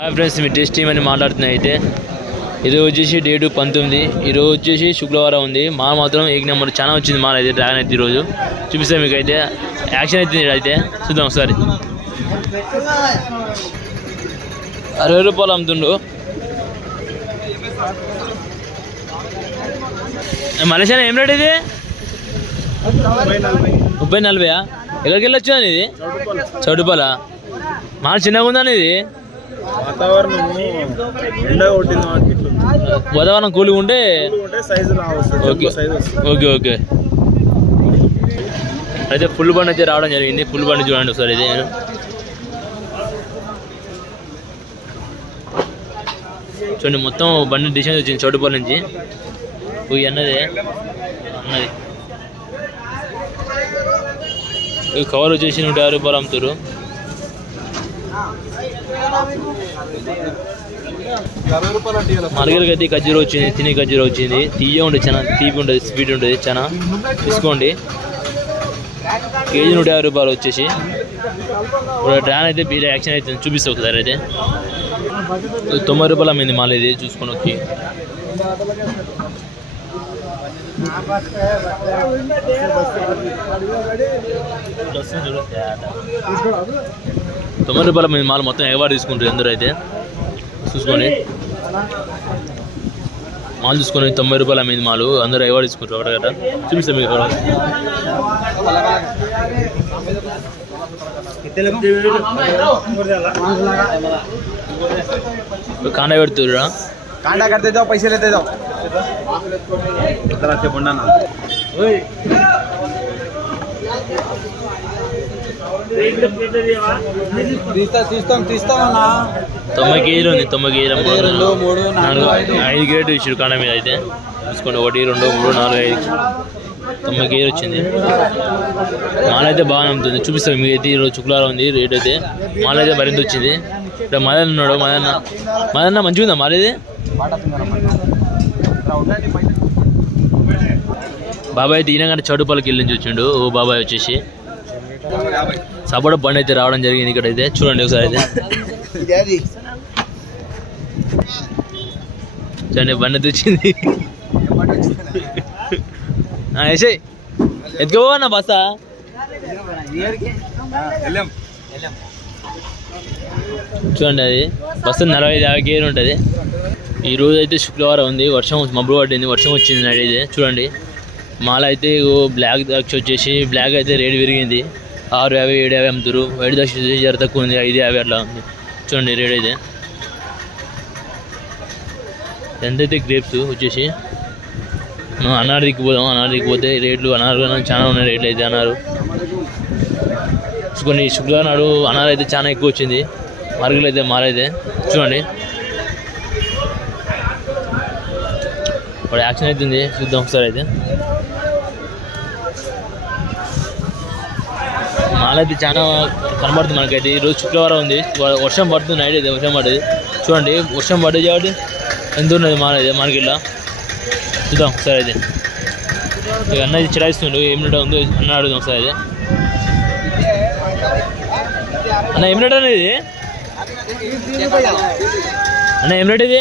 Hi friends, మీ taste team అని మాట్లాడుతున్నాయి. అయితే ఈరోజు వచ్చేసి డేటు 19. ఈరోజు వచ్చేసి శుక్రవారం ఉంది. మాల్ మాత్రం ఏక్ నెంబర్ చాలా వచ్చింది. మాల్ అయితే డ్రాగన్ అయితే ఈరోజు చూపిస్తాను మీకు. అయితే యాక్షన్ అయితే అయితే చూద్దాం ఒకసారి. 60 రూపాయలు అమ్ముతుండు. మలేషియా ఏం రేట్ ఇది? 30-40. ఎక్కడికి వెళ్ళొచ్చు అని ఇది? చౌటుపాల. మాల్ చిన్నగా ఉందని ఇది. వాతావరణం కూలిగా ఉంటే ఓకే ఓకే ఓకే. అయితే ఫుల్ బండి అయితే రావడం జరిగింది. ఫుల్ బండి చూడండి ఒకసారి. ఇది చూడండి, మొత్తం బండి డిజైన్ వచ్చింది చౌటుపాల నుంచి. అన్నది కవర్ వచ్చేసి 150 రూపాయలు అమ్ముతారు. మార్కెట్కి అయితే ఖర్జూర వచ్చింది. తినే ఖర్జూర వచ్చింది. తీయ ఉంటుంది, చాలా తీపి ఉంటుంది, స్వీట్ ఉంటుంది. చాలా తీసుకోండి. కేజీ 150 రూపాయలు వచ్చేసి. ఇప్పుడు డ్రాన్ అయితే బీర యాక్షన్ అయితే చూపిస్తా ఒకసారి. అయితే 90 రూపాయలు అమ్మింది మాల్. ఇది చూసుకొని వచ్చి 90 రూపాయల మీద మాల్ మొత్తం ఎగవాడు తీసుకుంటారు అందరూ. అయితే చూసుకొని మాల్ చూసుకొని 90 రూపాయల మీద మాలు అందరూ ఎగవాడు తీసుకుంటారు. ఒకటి చూపిస్తాం మీకు. కాండా పెడుతుర్రా? कांडा करते जाओ, पैसे लेते जाओ. से बुंडा ना 90 కేజీలు ఉంది. 90 కేజీలు 5 గ్రేడ్ ఇచ్చాడు కాండా మీద. అయితే చూసుకోండి. 1 2 3 4 5 90 కేజీలు వచ్చింది. మాల్ అయితే బాగానే ఉంటుంది. చూపిస్తాం మీకు. అయితే ఈరోజు శుక్రవారం ఉంది. రేట్ అయితే మాల్ అయితే మరింత వచ్చింది. ఇక్కడ మదన్ ఉన్నాడు. మదన్న మంచిగా ఉందా మాల్? ఇది బాబాయ్ అయితే ఈయనకంటే చౌటుపాలకి వెళ్ళి నుంచి వచ్చిండు. ఓ బాబాయ్ వచ్చేసి సపోటా బండి అయితే రావడం జరిగింది. ఇక్కడ అయితే చూడండి ఒకసారి. అయితే చూడండి, బండి అయితే వచ్చింది. వేసే ఎత్తుకోవా నా బస్సా. చూడండి, అది బస్సు 45-50 కేజీలు ఉంటుంది. ఈ రోజు అయితే శుక్రవారం ఉంది. వర్షం మబ్బు పడింది, వర్షం వచ్చింది నైట్. అయితే చూడండి, మాల అయితే బ్లాక్ ద్రాక్ష వచ్చేసి బ్లాక్ అయితే రేటు పెరిగింది. 650 750 అమ్ముతారు. వైట్ ద్రాక్ష జర తక్కువ ఉంది, 550 అట్లా ఉంది. చూడండి రేట్ అయితే ఎంతైతే. గ్రేప్స్ వచ్చేసి అనారు దిక్కుపోదాం. అనారు దిక్కుపోతే రేట్లు అనారు చాలా ఉన్నాయి. రేట్లు అయితే అనారు కొన్ని శుక్రవారం నాడు అనారు అయితే చాలా ఎక్కువ వచ్చింది. మార్కెట్లో అయితే మాల్ అయితే చూడండి. ఇప్పుడు యాక్షన్ అవుతుంది, చూద్దాం ఒకసారి. అయితే మాల్ అయితే చాలా కనబడుతుంది మనకైతే. ఈరోజు శుక్రవారం ఉంది. వర్షం పడుతుంది నైట్. అయితే వర్షం పడుతుంది. చూడండి, వర్షం పడేది కాబట్టి ఎంత ఉన్నది మాల్ అయితే మార్కెట్లో. చూద్దాం ఒకసారి. అయితే ఇక అన్న ఇది చిరాయిస్తుండు. ఏం రేట్ ఉందో అన్న అడుగుదాం ఒకసారి. అయితే అన్న ఏం రేట్ అనేది? అన్న ఏం రేట్ ఇది?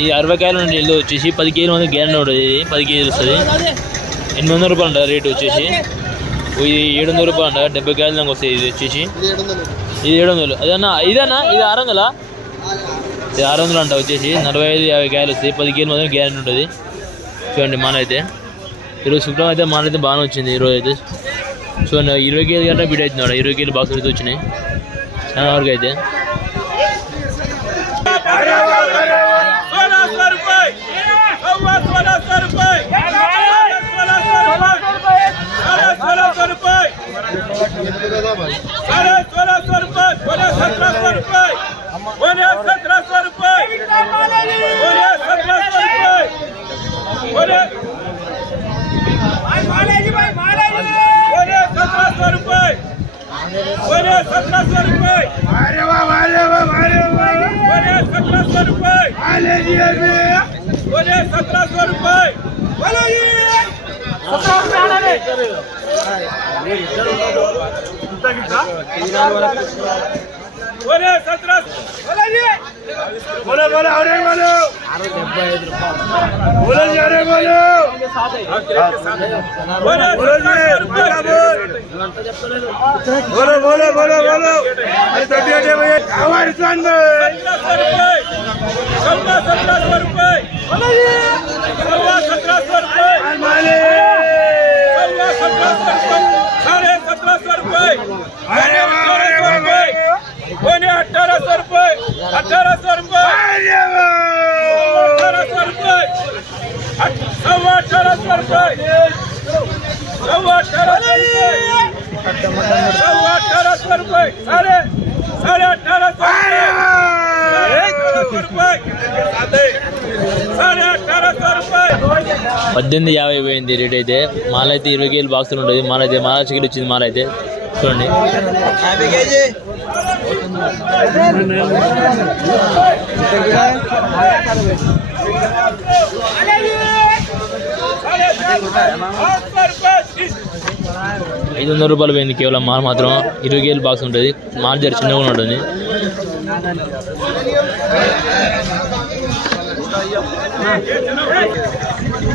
ఈ 60 కాయలు నుండి ఇల్లు వచ్చేసి 10 కేజీలు మంది గ్యారెంటీ ఉంటుంది. 10 కేజీలు వస్తుంది. 800 రూపాయలు అంట రేటు వచ్చేసి. ఇది 700 రూపాయలు అంట. 70 కాయలు దాకా వస్తాయి. ఇది వచ్చేసి ఇది 700. అదన్నా ఇదన్నా ఇది 600. ఇది 600 అంట వచ్చేసి. 45-50 కాయలు వస్తాయి. 10 కేజీలు మాత్రం గ్యారెంటీ ఉంటుంది. చూడండి మాల్ అయితే. ఈరోజు శుక్రవారం అయితే మాల్ అయితే బాగానే వచ్చింది. ఈరోజు అయితే చూడండి, 20 కేజీలు గంట బీట్ అవుతుంది. 20 కేజీలు బాక్స్ అయితే వచ్చినాయి చాలా వరకు. అయితే कोणी 1800 रुपये 1800 रुपये 1800 रुपये 1800 रुपये 1800 रुपये साढ़े 1800 रुपये 1850 పోయింది రేట్ అయితే. మాల అయితే 20 కేజీలు బాక్సులు ఉంటుంది. మాల అయితే మాల చికెన్ వచ్చింది. మాల అయితే చూడండి. ₹500 పోయింది కేవలం. మాల మాత్రం 20 కేజీలు బాక్స్ ఉంటుంది. మాల జర చిన్నగా ఉంటుంది.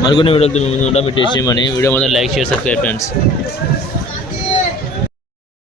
మరికొన్ని వీడియోతో మేము ముందు ఉంటాం. మీరు టేస్ట్ చేయమని వీడియో మొత్తం లైక్ షేర్ సబ్స్క్రైబ్ ఫ్రెండ్స్.